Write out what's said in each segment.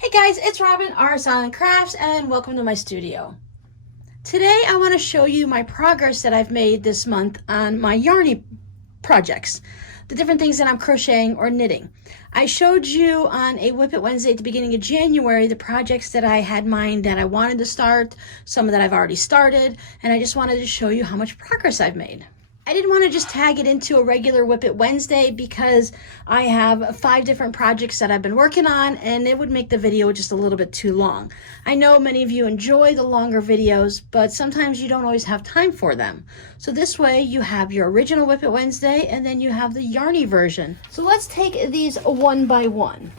Hey guys, it's Robin, Art Silent Crafts, and welcome to my studio. Today I want to show you my progress that I've made this month on my yarny projects, the different things that I'm crocheting or knitting. I showed you on a WiP It Wednesday at the beginning of January the projects that I had in mind that I wanted to start, some that I've already started, and I just wanted to show you how much progress I've made. I didn't want to just tag it into a regular WiP It Wednesday because I have 5 different projects that I've been working on and it would make the video just a little bit too long. I know many of you enjoy the longer videos, but sometimes you don't always have time for them. So this way you have your original WiP It Wednesday and then you have the yarny version. So let's take these one by one.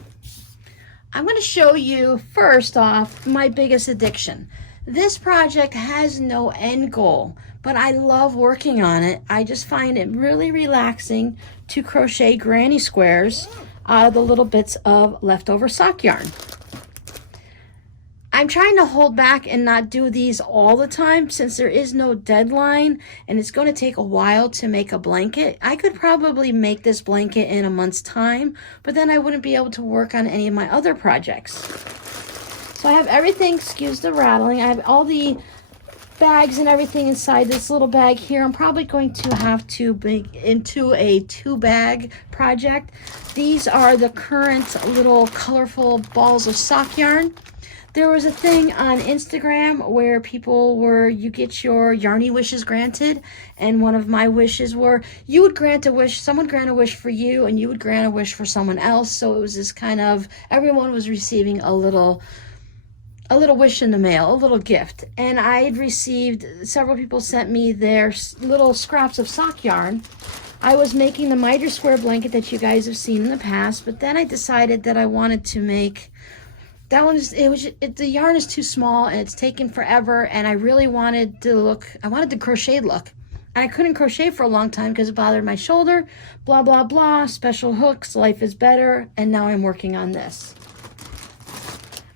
I'm going to show you first off my biggest addiction. This project has no end goal, but I love working on it. I just find it really relaxing to crochet granny squares out of the little bits of leftover sock yarn. I'm trying to hold back and not do these all the time since there is no deadline and it's going to take a while to make a blanket. I could probably make this blanket in a month's time, but then I wouldn't be able to work on any of my other projects. So I have everything, excuse the rattling, I have all the bags and everything inside this little bag here. I'm probably going to have to make into a 2-bag project. These are the current little colorful balls of sock yarn. There was a thing on Instagram where people were, you get your yarny wishes granted, and one of my wishes were, you would grant a wish, someone grant a wish for you, and you would grant a wish for someone else. So it was this kind of, everyone was receiving a little wish in the mail, a little gift. And I had received, several people sent me their little scraps of sock yarn. I was making the miter square blanket that you guys have seen in the past, but then I decided that I wanted to make, that one is, the yarn is too small and it's taken forever, and I really wanted to look, I wanted the crocheted look. And I couldn't crochet for a long time because it bothered my shoulder, blah, blah, blah, special hooks, life is better, and now I'm working on this.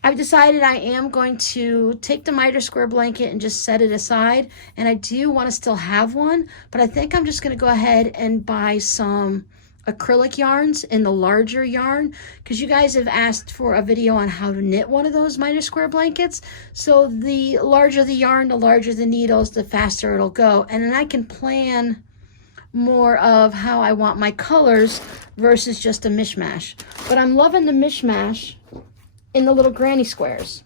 I've decided I am going to take the miter square blanket and just set it aside, and I do want to still have one, but I think I'm just going to go ahead and buy some acrylic yarns in the larger yarn because you guys have asked for a video on how to knit one of those miter square blankets. So the larger the yarn, the larger the needles, the faster it'll go, and then I can plan more of how I want my colors versus just a mishmash. But I'm loving the mishmash in the little granny squares.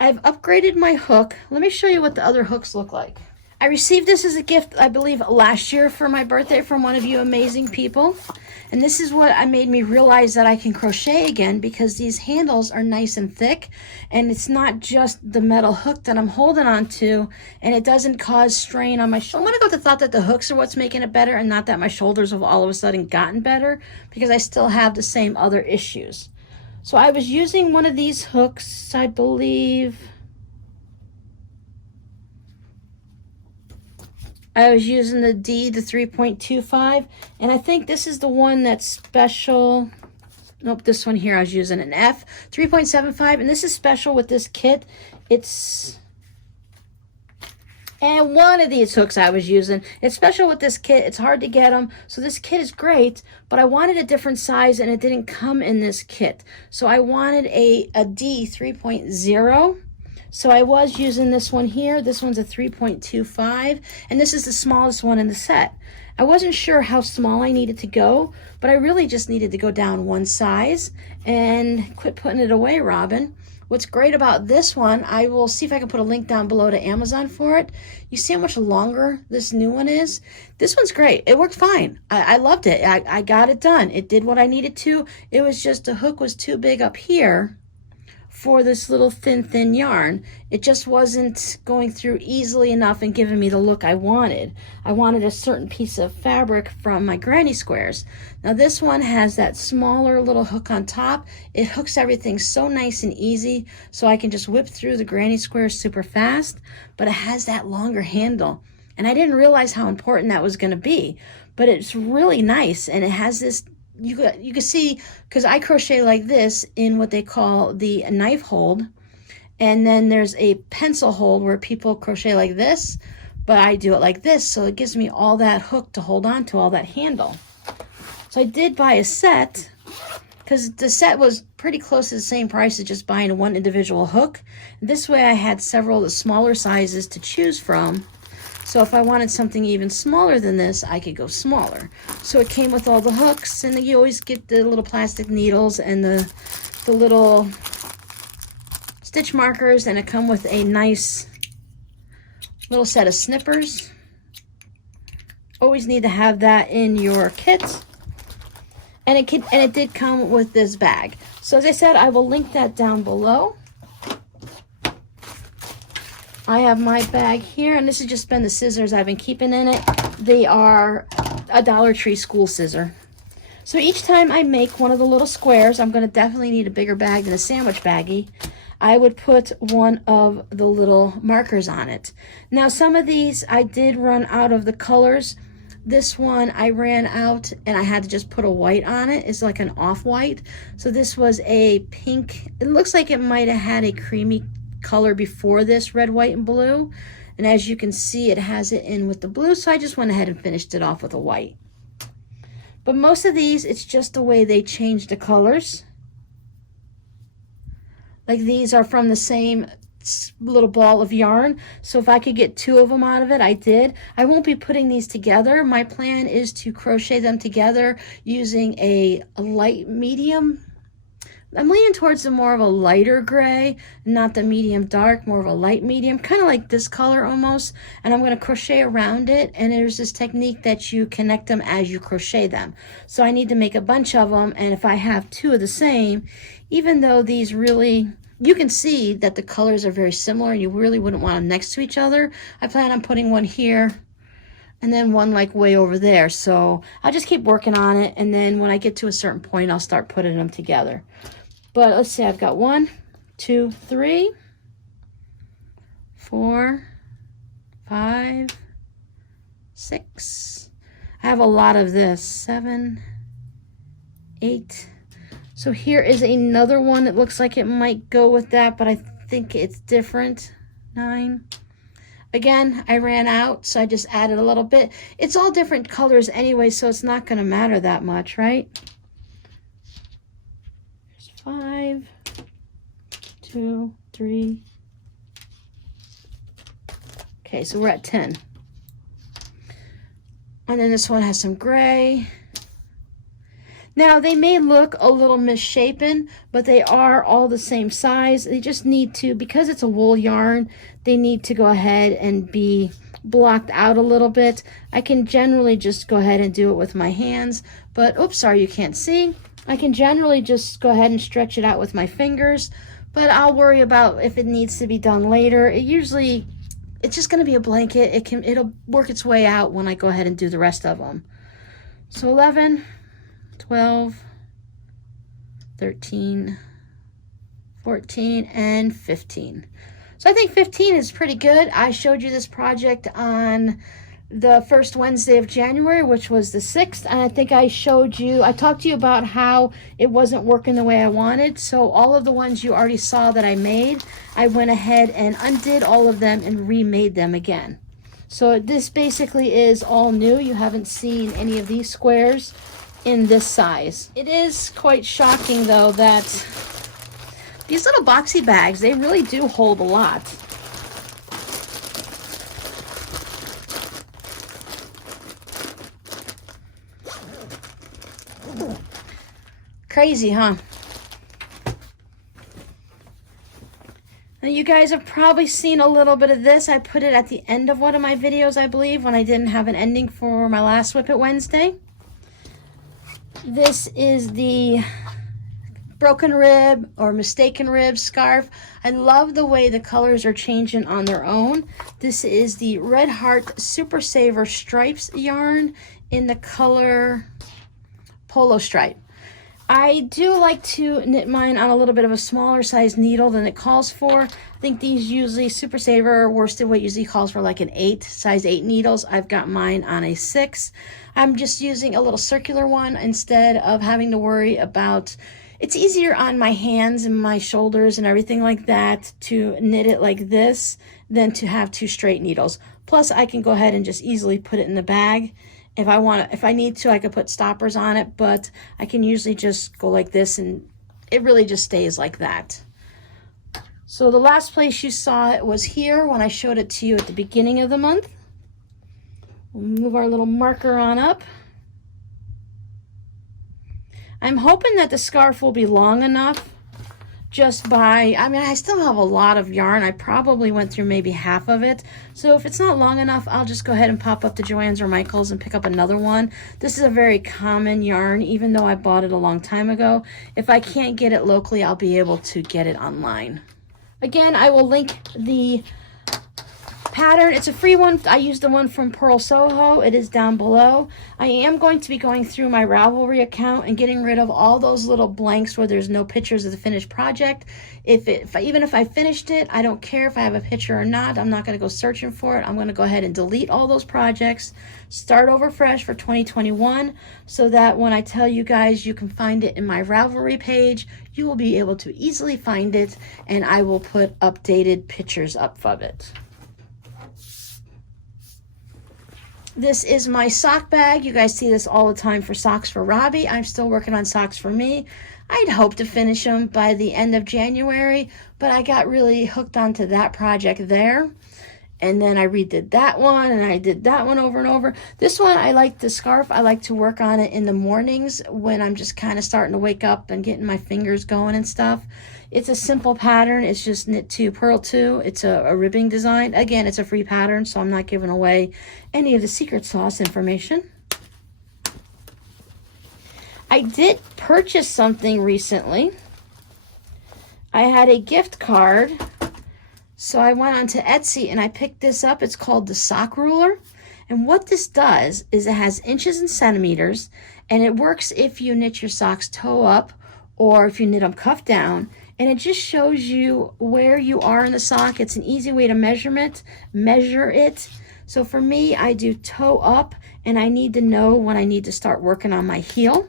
I've upgraded my hook. Let me show you what the other hooks look like. I received this as a gift, I believe, last year for my birthday from one of you amazing people. And this is what made me realize that I can crochet again, because these handles are nice and thick and it's not just the metal hook that I'm holding on to, and it doesn't cause strain on my shoulder. I'm gonna go with the thought that the hooks are what's making it better and not that my shoulders have all of a sudden gotten better, because I still have the same other issues. So I was using one of these hooks, I believe. I was using the 3.25, and I think this is the one that's special. Nope, this one here I was using an F, 3.75, and this is special with this kit. And one of these hooks I was using, it's special with this kit. It's hard to get them, so this kit is great, but I wanted a different size and it didn't come in this kit. So I wanted a D 3.0. So I was using this one here. This one's a 3.25, and this is the smallest one in the set. I wasn't sure how small I needed to go, but I really just needed to go down one size and quit putting it away, Robin. What's great about this one, I will see if I can put a link down below to Amazon for it. You see how much longer this new one is? This one's great. It worked fine. I loved it. I got it done. It did what I needed to. It was just the hook was too big up here for this little thin yarn. It just wasn't going through easily enough and giving me the look I wanted. I wanted a certain piece of fabric from my granny squares. Now this one has that smaller little hook on top. It hooks everything so nice and easy, so I can just whip through the granny squares super fast, but it has that longer handle. And I didn't realize how important that was gonna be, but it's really nice, and it has this, you can see, because I crochet like this in what they call the knife hold, and then there's a pencil hold where people crochet like this, but I do it like this, so it gives me all that hook to hold on to, all that handle. So I did buy a set because the set was pretty close to the same price as just buying one individual hook. This way I had several of the smaller sizes to choose from. So if I wanted something even smaller than this, I could go smaller. So it came with all the hooks, and you always get the little plastic needles and the little stitch markers, and it come with a nice little set of snippers. Always need to have that in your kit. And it did come with this bag. So as I said, I will link that down below. I have my bag here, and this has just been the scissors I've been keeping in it. They are a Dollar Tree school scissor. So each time I make one of the little squares, I'm going to definitely need a bigger bag than a sandwich baggie. I would put one of the little markers on it. Now some of these I did run out of the colors. This one I ran out and I had to just put a white on it. It's like an off-white. So this was a pink. It looks like it might have had a creamy color before this, red, white, and blue. And as you can see, it has it in with the blue. So I just went ahead and finished it off with a white. But most of these, it's just the way they change the colors. Like these are from the same little ball of yarn. So if I could get 2 of them out of it, I did. I won't be putting these together. My plan is to crochet them together using a light medium. I'm leaning towards the more of a lighter gray, not the medium dark, more of a light medium, kind of like this color almost. And I'm going to crochet around it. And there's this technique that you connect them as you crochet them. So I need to make a bunch of them. And if I have 2 of the same, even though these really, you can see that the colors are very similar and you really wouldn't want them next to each other. I plan on putting one here and then one like way over there. So I'll just keep working on it. And then when I get to a certain point, I'll start putting them together. But let's see, I've got 1, 2, 3, 4, 5, 6. I have a lot of this. 7, 8. So here is another one that looks like it might go with that, but I think it's different. 9. Again, I ran out, so I just added a little bit. It's all different colors anyway, so it's not going to matter that much, right? 5, 2, 3. Okay, so we're at 10. And then this one has some gray. Now, they may look a little misshapen, but they are all the same size. They just need to, because it's a wool yarn, they need to go ahead and be blocked out a little bit. I can generally just go ahead and do it with my hands, but oops, sorry, you can't see. I can generally just go ahead and stretch it out with my fingers, but I'll worry about if it needs to be done later. It's just going to be a blanket. It'll work its way out when I go ahead and do the rest of them. So 11, 12, 13, 14, and 15. So I think 15 is pretty good. I showed you this project on the first Wednesday of January, which was the 6th, and I think I talked to you about how it wasn't working the way I wanted. So all of the ones you already saw that I made, I went ahead and undid all of them and remade them again. So this basically is all new. You haven't seen any of these squares in this size. It is quite shocking though that these little boxy bags, they really do hold a lot. Crazy, huh? Now you guys have probably seen a little bit of this. I put it at the end of one of my videos, I believe, when I didn't have an ending for my last WIP It Wednesday. This is the broken rib or mistaken rib scarf. I love the way the colors are changing on their own. This is the Red Heart Super Saver Stripes yarn in the color Polo Stripe. I do like to knit mine on a little bit of a smaller size needle than it calls for. I think these usually, Super Saver worsted weight usually calls for like an 8, size 8 needles. I've got mine on a 6. I'm just using a little circular one instead of having to worry about, it's easier on my hands and my shoulders and everything like that to knit it like this than to have 2 straight needles. Plus I can go ahead and just easily put it in the bag If I need to, I could put stoppers on it, but I can usually just go like this and it really just stays like that. So the last place you saw it was here when I showed it to you at the beginning of the month. We'll move our little marker on up. I'm hoping that the scarf will be long enough just by, I mean, I still have a lot of yarn. I probably went through maybe half of it. So if it's not long enough, I'll just go ahead and pop up to Joann's or Michael's and pick up another one. This is a very common yarn, even though I bought it a long time ago. If I can't get it locally, I'll be able to get it online. Again, I will link the pattern. It's a free one. I used the one from Pearl Soho. It is down below. I am going to be going through my Ravelry account and getting rid of all those little blanks where there's no pictures of the finished project. Even if I finished it, I don't care if I have a picture or not. I'm not going to go searching for it. I'm going to go ahead and delete all those projects, start over fresh for 2021, so that when I tell you guys you can find it in my Ravelry page, you will be able to easily find it, and I will put updated pictures up of it. This is my sock bag. You guys see this all the time for socks for Robbie. I'm still working on socks for me. I'd hope to finish them by the end of January, but I got really hooked onto that project there. And then I redid that one, and I did that one over and over. This one, I like the scarf. I like to work on it in the mornings when I'm just kind of starting to wake up and getting my fingers going and stuff. It's a simple pattern. It's just knit 2, purl 2. It's a ribbing design. Again, it's a free pattern, so I'm not giving away any of the secret sauce information. I did purchase something recently. I had a gift card, so I went onto Etsy and I picked this up. It's called the sock ruler. And what this does is it has inches and centimeters, and it works if you knit your socks toe up or if you knit them cuff down. And it just shows you where you are in the sock. It's an easy way to measure it. So for me, I do toe up, and I need to know when I need to start working on my heel.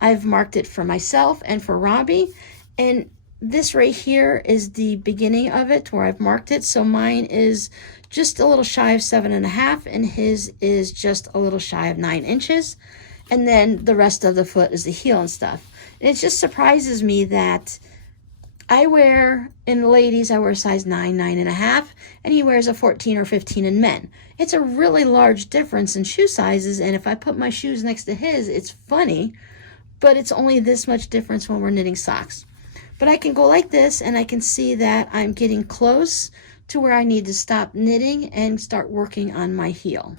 I've marked it for myself and for Robbie. And this right here is the beginning of it where I've marked it. So mine is just a little shy of 7.5, and his is just a little shy of 9 inches. And then the rest of the foot is the heel and stuff. And it just surprises me that I wear, in ladies, I wear size 9, 9.5, and he wears a 14 or 15 in men. It's a really large difference in shoe sizes, and if I put my shoes next to his, it's funny, but it's only this much difference when we're knitting socks. But I can go like this, and I can see that I'm getting close to where I need to stop knitting and start working on my heel.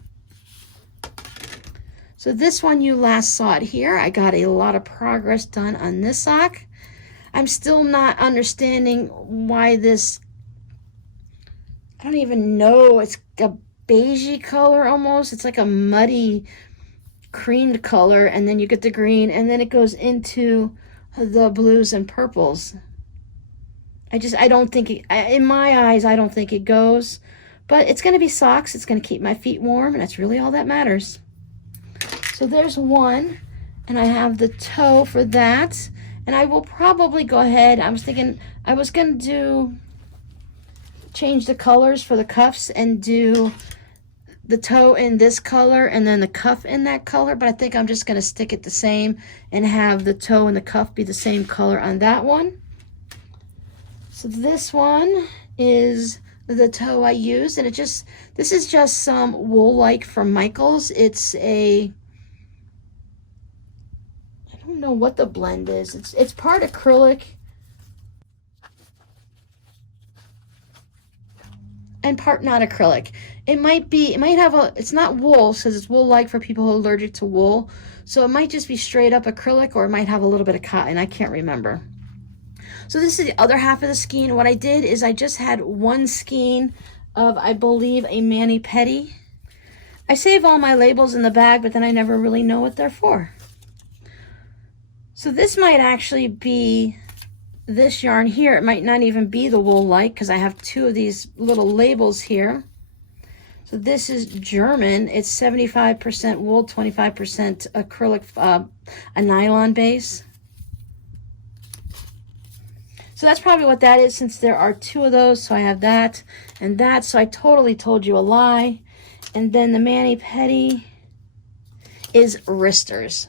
So this one, you last saw it here. I got a lot of progress done on this sock. I'm still not understanding why this, I don't even know, it's a beigey color almost. It's like a muddy creamed color, and then you get the green, and then it goes into the blues and purples. I don't think it, in my eyes, I don't think it goes, but it's going to be socks. It's going to keep my feet warm, and that's really all that matters. So there's one, and I have the toe for that. And I will probably go ahead, I was thinking I was going to change the colors for the cuffs and do the toe in this color and then the cuff in that color, but I think I'm just going to stick it the same and have the toe and the cuff be the same color on that one. So this one is the toe I used, and this is just some wool-like from Michael's. It's a, I don't know what the blend is. It's part acrylic and part not acrylic. It might have a, it's not wool, says it's wool-like for people who are allergic to wool. So it might just be straight up acrylic, or it might have a little bit of cotton. I can't remember. So this is the other half of the skein. What I did is I just had one skein of, I believe, a mani-pedi. I save all my labels in the bag, but then I never really know what they're for. So this might actually be this yarn here. It might not even be the wool-like, because I have two of these little labels here. So this is German. It's 75% wool, 25% acrylic, a nylon base. So that's probably what that is, since there are two of those. So I have that and that. So I totally told you a lie. And then the mani-pedi is wristers.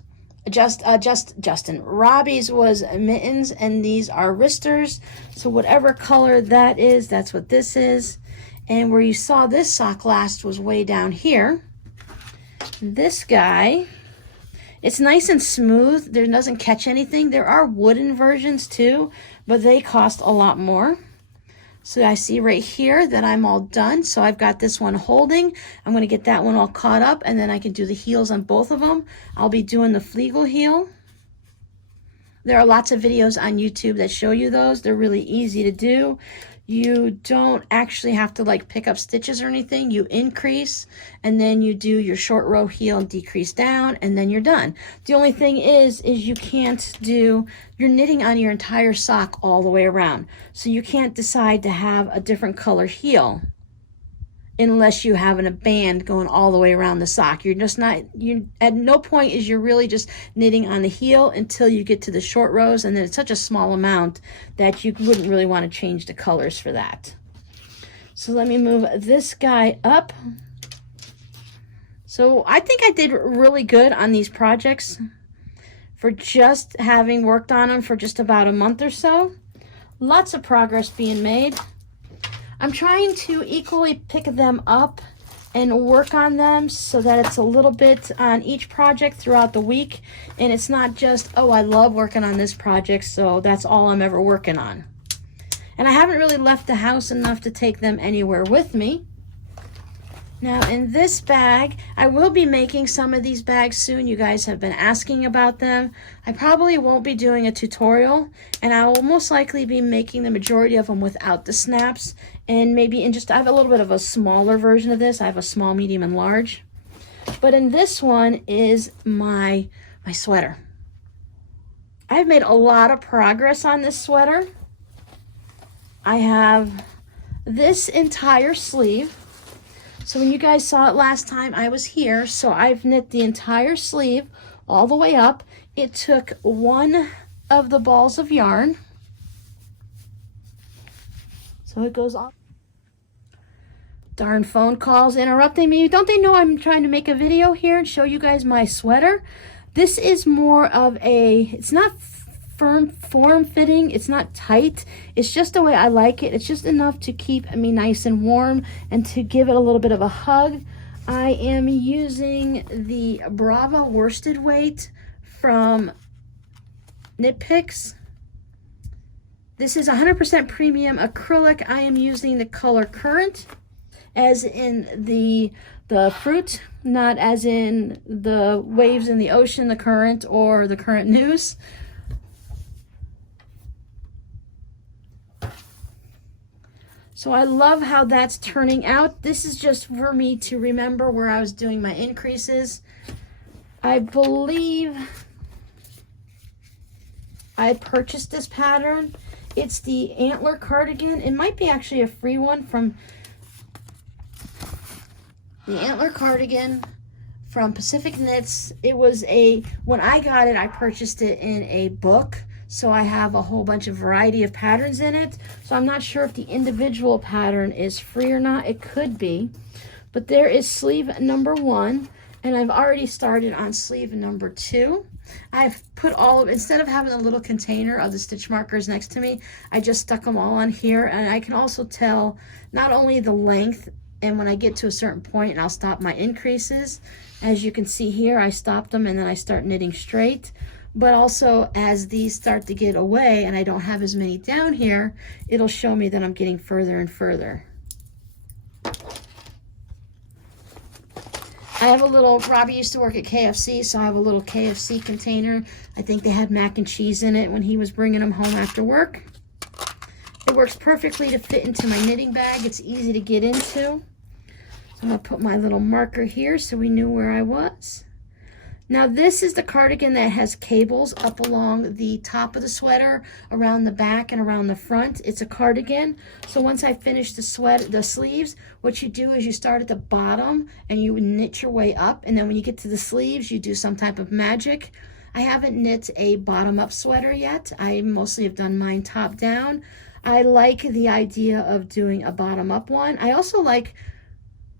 Justin. Robbie's was mittens, and these are wristers. So whatever color that is, that's what this is. And where you saw this sock last was way down here. This guy, it's nice and smooth. There doesn't catch anything. There are wooden versions too, but they cost a lot more. So I see right here that I'm all done. So I've got this one holding. I'm going to get that one all caught up, and then I can do the heels on both of them. I'll be doing the Flegel heel. There are lots of videos on YouTube that show you those. They're really easy to do. You don't actually have to like pick up stitches or anything. You increase, and then you do your short row heel and decrease down, and then you're done. The only thing is you can't do, you're knitting on your entire sock all the way around. So you can't decide to have a different color heel unless you have a band going all the way around the sock. You're just not, you at no point is you're really just knitting on the heel until you get to the short rows, and then it's such a small amount that you wouldn't really want to change the colors for that. So let me move this guy up. So I think I did really good on these projects for just having worked on them for just about a month or so. Lots of progress being made. I'm trying to equally pick them up and work on them so that it's a little bit on each project throughout the week, and it's not just, oh, I love working on this project, so that's all I'm ever working on. And I haven't really left the house enough to take them anywhere with me. Now in this bag, I will be making some of these bags soon. You guys have been asking about them. I probably won't be doing a tutorial, and I will most likely be making the majority of them without the snaps, and maybe in just, I have a little bit of a smaller version of this. I have a small, medium, and large. But in this one is my sweater. I've made a lot of progress on this sweater. I have this entire sleeve. So when you guys saw it last time, I was here. So I've knit the entire sleeve all the way up. It took one of the balls of yarn. So it goes on. Darn phone calls interrupting me. Don't they know I'm trying to make a video here and show you guys my sweater? This is more of a, it's not form fitting, it's not tight, it's just the way I like it. It's just enough to keep me nice and warm and to give it a little bit of a hug. I am using the Brava worsted weight from Knit Picks. This is 100% premium acrylic. I am using the color Current, as in the fruit, not as in the waves in the ocean, the current, or the current news. So I love how that's turning out. This is just for me to remember where I was doing my increases. I believe I purchased this pattern. It's the Antler cardigan. It might be actually a free one from the Antler cardigan from Pacific Knits. It was when I got it, I purchased it in a book. So I have a whole bunch of variety of patterns in it. So I'm not sure if the individual pattern is free or not. It could be. But there is sleeve number 1. And I've already started on sleeve number 2. I've put all of, instead of having a little container of the stitch markers next to me, I just stuck them all on here. And I can also tell not only the length, and when I get to a certain point, and I'll stop my increases. As you can see here, I stopped them and then I start knitting straight. But also as these start to get away and I don't have as many down here, it'll show me that I'm getting further and further. I have a little, Robbie used to work at KFC, so I have a little KFC container. I think they had mac and cheese in it when he was bringing them home after work. It works perfectly to fit into my knitting bag. It's easy to get into. I'm gonna put my little marker here so we knew where I was. Now this is the cardigan that has cables up along the top of the sweater, around the back and around the front. It's a cardigan. So once I finish the sleeves, what you do is you start at the bottom and you knit your way up, and then when you get to the sleeves, you do some type of magic. I haven't knit a bottom-up sweater yet. I mostly have done mine top-down. I like the idea of doing a bottom-up one. I also like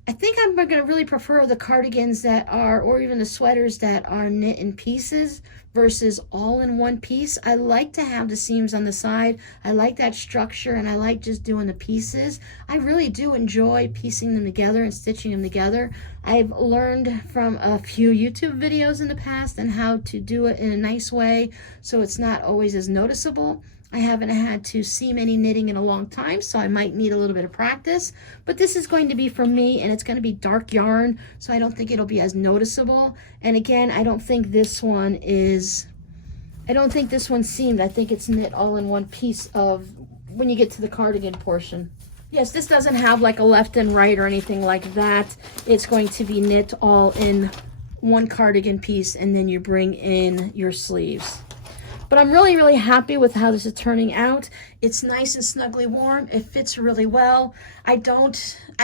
I think I'm going to really prefer the cardigans that are, or even the sweaters that are knit in pieces versus all in one piece. I like to have the seams on the side. I like that structure, and I like just doing the pieces. I really do enjoy piecing them together and stitching them together. I've learned from a few YouTube videos in the past on how to do it in a nice way so it's not always as noticeable. I haven't had to seam any knitting in a long time, so I might need a little bit of practice. But this is going to be for me, and it's going to be dark yarn, so I don't think it'll be as noticeable. And again, I don't think this one seamed. I think it's knit all in one piece of when you get to the cardigan portion. Yes, this doesn't have like a left and right or anything like that. It's going to be knit all in one cardigan piece, and then you bring in your sleeves. But I'm really, really happy with how this is turning out. It's nice and snugly warm. It fits really well. I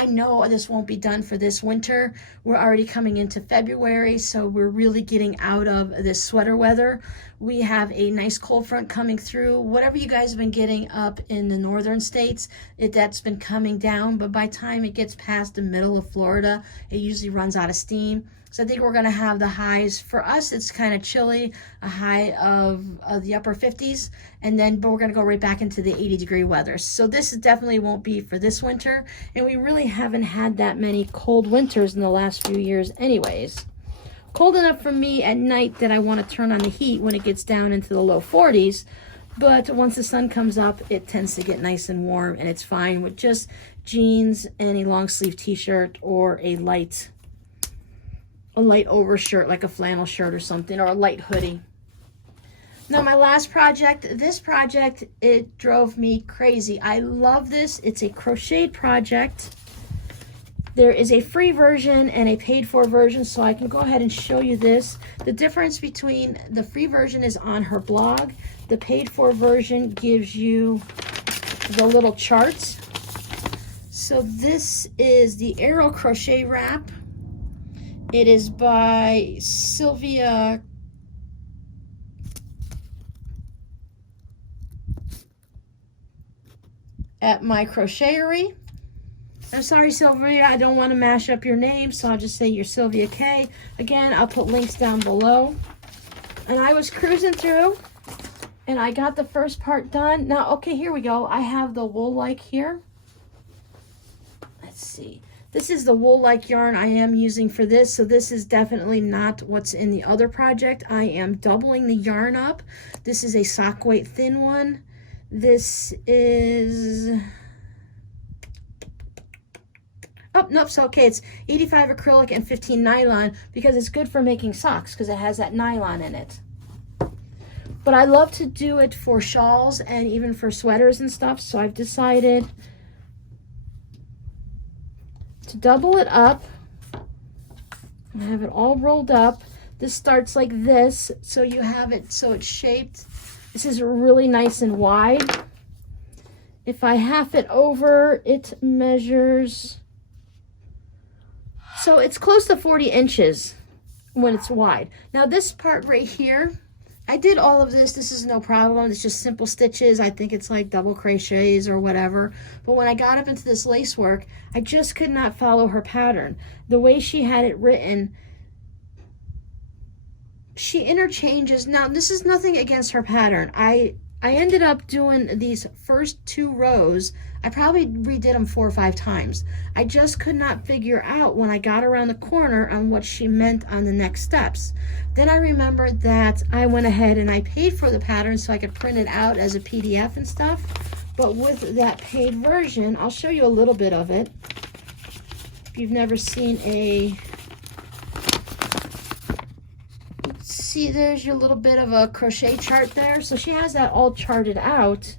know this won't be done for this winter. We're already coming into February, so we're really getting out of this sweater weather. We have a nice cold front coming through. Whatever you guys have been getting up in the northern states, that's been coming down. But by the time it gets past the middle of Florida, it usually runs out of steam. So I think we're going to have the highs. For us, it's kind of chilly, a high of the upper 50s, but we're going to go right back into the 80-degree weather. So this definitely won't be for this winter, and we really haven't had that many cold winters in the last few years anyways. Cold enough for me at night that I want to turn on the heat when it gets down into the low 40s, but once the sun comes up, it tends to get nice and warm, and it's fine with just jeans and a long sleeve t-shirt or a light overshirt, like a flannel shirt or something, or a light hoodie. Now my last project, this project, it drove me crazy. I love this. It's a crocheted project. There is a free version and a paid for version, so I can go ahead and show you this. The difference between the free version is on her blog. The paid for version gives you the little charts. So this is the Arrow Crochet Wrap. It is by Sylvia at My Crochetery. I'm sorry, Sylvia, I don't want to mash up your name, so I'll just say you're Sylvia K. Again, I'll put links down below. And I was cruising through, and I got the first part done. Now, okay, here we go. I have the wool-like here. Let's see. This is the wool-like yarn I am using for this, so this is definitely not what's in the other project. I am doubling the yarn up. This is a sock weight thin one. This is... Oh, nope, so okay, it's 85 acrylic and 15 nylon because it's good for making socks because it has that nylon in it. But I love to do it for shawls and even for sweaters and stuff, so I've decided to double it up and have it all rolled up. This starts like this, so you have it so it's shaped. This is really nice and wide. If I half it over, it measures, so it's close to 40 inches when it's wide. Now this part right here, I did all of this. This is no problem. It's just simple stitches. I think it's like double crochets or whatever. But when I got up into this lace work, I just could not follow her pattern. The way she had it written, she interchanges. Now, this is nothing against her pattern. I ended up doing these first 2 rows. I probably redid them 4 or 5 times. I just could not figure out when I got around the corner on what she meant on the next steps. Then I remembered that I went ahead and I paid for the pattern so I could print it out as a PDF and stuff. But with that paid version, I'll show you a little bit of it. If you've never seen a... See, there's your little bit of a crochet chart there. So she has that all charted out.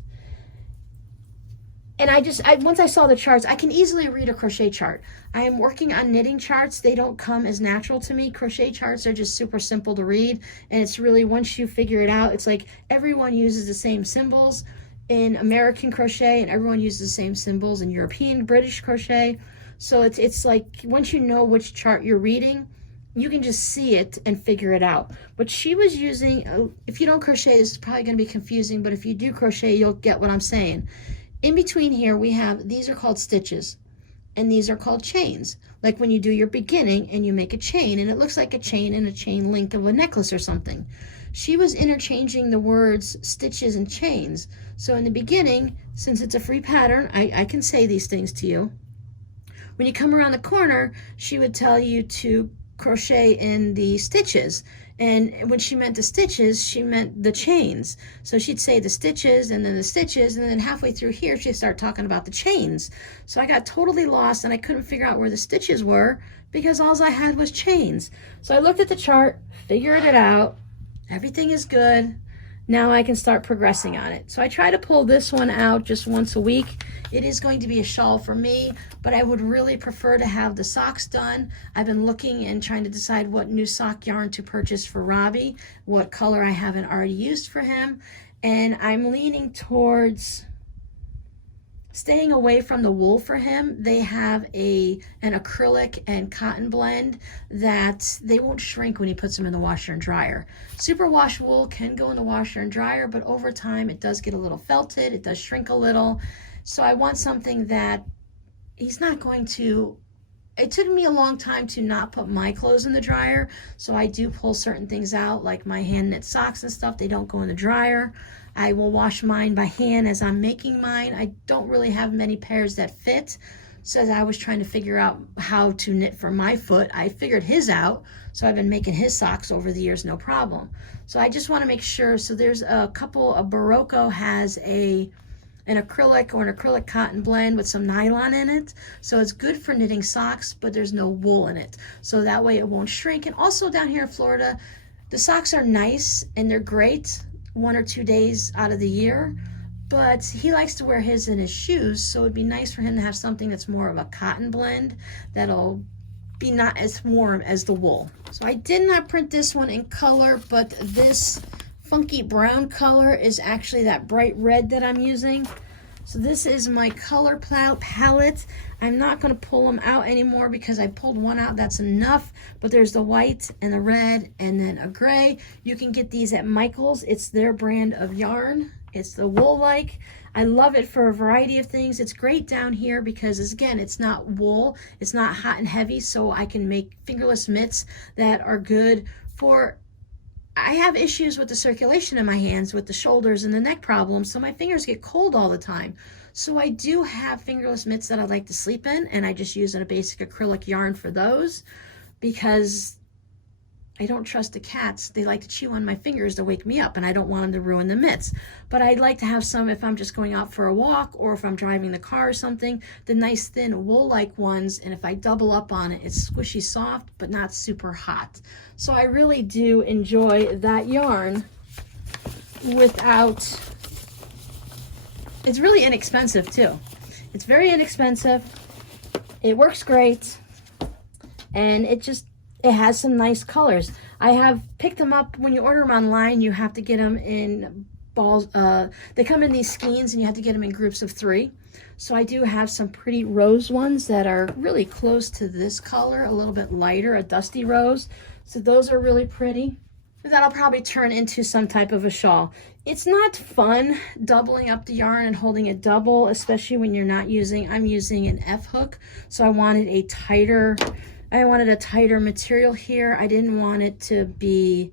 And once I saw the charts, I can easily read a crochet chart. I am working on knitting charts. They don't come as natural to me. Crochet charts are just super simple to read. And it's really, once you figure it out, it's like everyone uses the same symbols in American crochet, and everyone uses the same symbols in European, British crochet. So it's like, once you know which chart you're reading, you can just see it and figure it out. But she was using, if you don't crochet, this is probably going to be confusing, but if you do crochet, you'll get what I'm saying. In between here, we have, these are called stitches. and these are called chains. Like when you do your beginning and you make a chain, and it looks like a chain and a chain link of a necklace or something. She was interchanging the words stitches and chains. So in the beginning, since it's a free pattern, I can say these things to you. When you come around the corner, she would tell you to crochet in the stitches. And when she meant the stitches, she meant the chains. So she'd say the stitches and then the stitches, and then halfway through here, she'd start talking about the chains. So I got totally lost and I couldn't figure out where the stitches were because all I had was chains. So I looked at the chart, figured it out. Everything is good. Now I can start progressing on it. So I try to pull this one out just once a week. It is going to be a shawl for me, but I would really prefer to have the socks done. I've been looking and trying to decide what new sock yarn to purchase for Robbie, what color I haven't already used for him, and I'm leaning towards staying away from the wool for him. They have an acrylic and cotton blend that they won't shrink when he puts them in the washer and dryer. Superwash wool can go in the washer and dryer, but over time it does get a little felted, it does shrink a little. So I want something that he's not going to. It took me a long time to not put my clothes in the dryer, so I do pull certain things out, like my hand knit socks and stuff. They don't go in the dryer. I will wash mine by hand as I'm making mine. I don't really have many pairs that fit, so as I was trying to figure out how to knit for my foot, I figured his out, so I've been making his socks over the years, no problem. So I just want to make sure. So there's a couple of Barocco has an acrylic or an acrylic cotton blend with some nylon in it, so it's good for knitting socks, but there's no wool in it, so that way it won't shrink. And also down here in Florida, the socks are nice and they're great 1 or 2 days out of the year, but he likes to wear his in his shoes, so it'd be nice for him to have something that's more of a cotton blend that'll be not as warm as the wool. So I did not print this one in color, but this funky brown color is actually that bright red that I'm using. So this is my color palette. I'm not going to pull them out anymore because I pulled one out, that's enough. But there's the white and the red and then a gray. You can get these at Michael's. It's their brand of yarn. It's the wool-like. I love it for a variety of things. It's great down here because, again, it's not wool. It's not hot and heavy, so I can make fingerless mitts that are good for. I have issues with the circulation in my hands with the shoulders and the neck problems, so my fingers get cold all the time. So I do have fingerless mitts that I like to sleep in, and I just use a basic acrylic yarn for those because I don't trust the cats. They like to chew on my fingers to wake me up, and I don't want them to ruin the mitts. But I'd like to have some if I'm just going out for a walk or if I'm driving the car or something, the nice thin wool-like ones, and if I double up on it, it's squishy soft but not super hot. So I really do enjoy that yarn without, it's really inexpensive too. It's very inexpensive. It works great, and it has some nice colors. I have picked them up. When you order them online, you have to get them in balls. They come in these skeins and you have to get them in groups of 3. So I do have some pretty rose ones that are really close to this color, a little bit lighter, a dusty rose. So those are really pretty. That'll probably turn into some type of a shawl. It's not fun doubling up the yarn and holding it double, especially when you're not using, I'm using an F hook. So I wanted a tighter material here. I didn't want it to be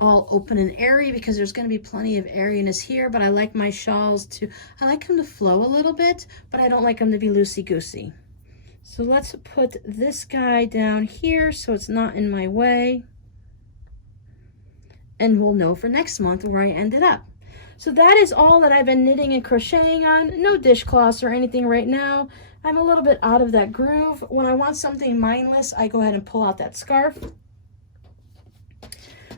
all open and airy because there's going to be plenty of airiness here, but I like my shawls I like them to flow a little bit, but I don't like them to be loosey-goosey. So let's put this guy down here so it's not in my way. And we'll know for next month where I ended up. So that is all that I've been knitting and crocheting on. No dishcloths or anything right now. I'm a little bit out of that groove. When I want something mindless, I go ahead and pull out that scarf.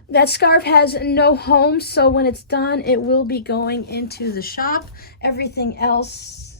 That scarf has no home, so when it's done, it will be going into the shop. Everything else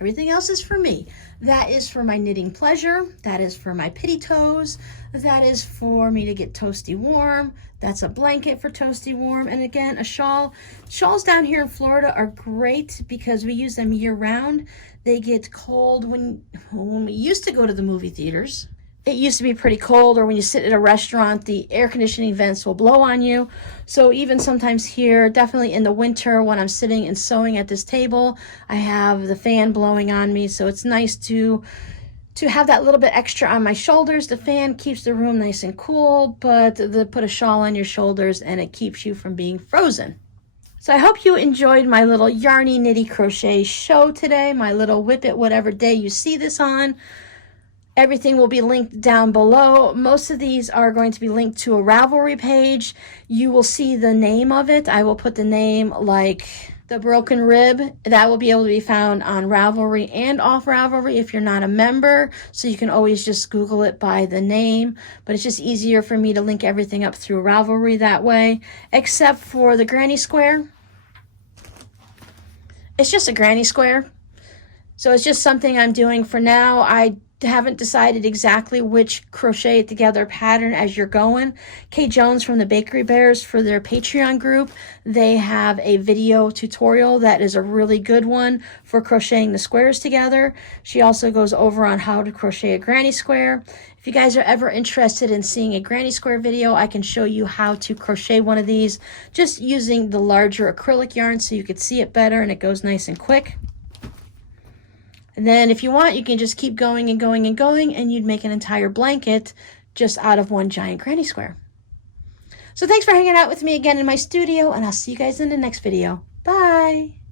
is for me. That is for my knitting pleasure. That is for my pitty toes. That is for me to get toasty warm. That's a blanket for toasty warm. And again, a shawl. Shawls down here in Florida are great because we use them year round. They get cold when we used to go to the movie theaters. It used to be pretty cold, or when you sit at a restaurant, the air conditioning vents will blow on you. So even sometimes here, definitely in the winter when I'm sitting and sewing at this table, I have the fan blowing on me. So it's nice to to have that little bit extra on my shoulders. The fan keeps the room nice and cool, but put a shawl on your shoulders and it keeps you from being frozen. So I hope you enjoyed my little yarny nitty crochet show today, my little WiP It whatever day you see this on. Everything will be linked down below. Most of these are going to be linked to a Ravelry page. You will see the name of it. I will put the name like the broken rib. That will be able to be found on Ravelry and off Ravelry if you're not a member. So you can always just Google it by the name. But it's just easier for me to link everything up through Ravelry that way. Except for the granny square. It's just a granny square. So it's just something I'm doing for now. I haven't decided exactly which crochet it together pattern as you're going. Kay Jones from the Bakery Bears, for their Patreon group, they have a video tutorial that is a really good one for crocheting the squares together. She also goes over on how to crochet a granny square. If you guys are ever interested in seeing a granny square video, I can show you how to crochet one of these just using the larger acrylic yarn so you could see it better and it goes nice and quick. And then if you want, you can just keep going and going and going, and you'd make an entire blanket just out of one giant granny square. So thanks for hanging out with me again in my studio, and I'll see you guys in the next video. Bye!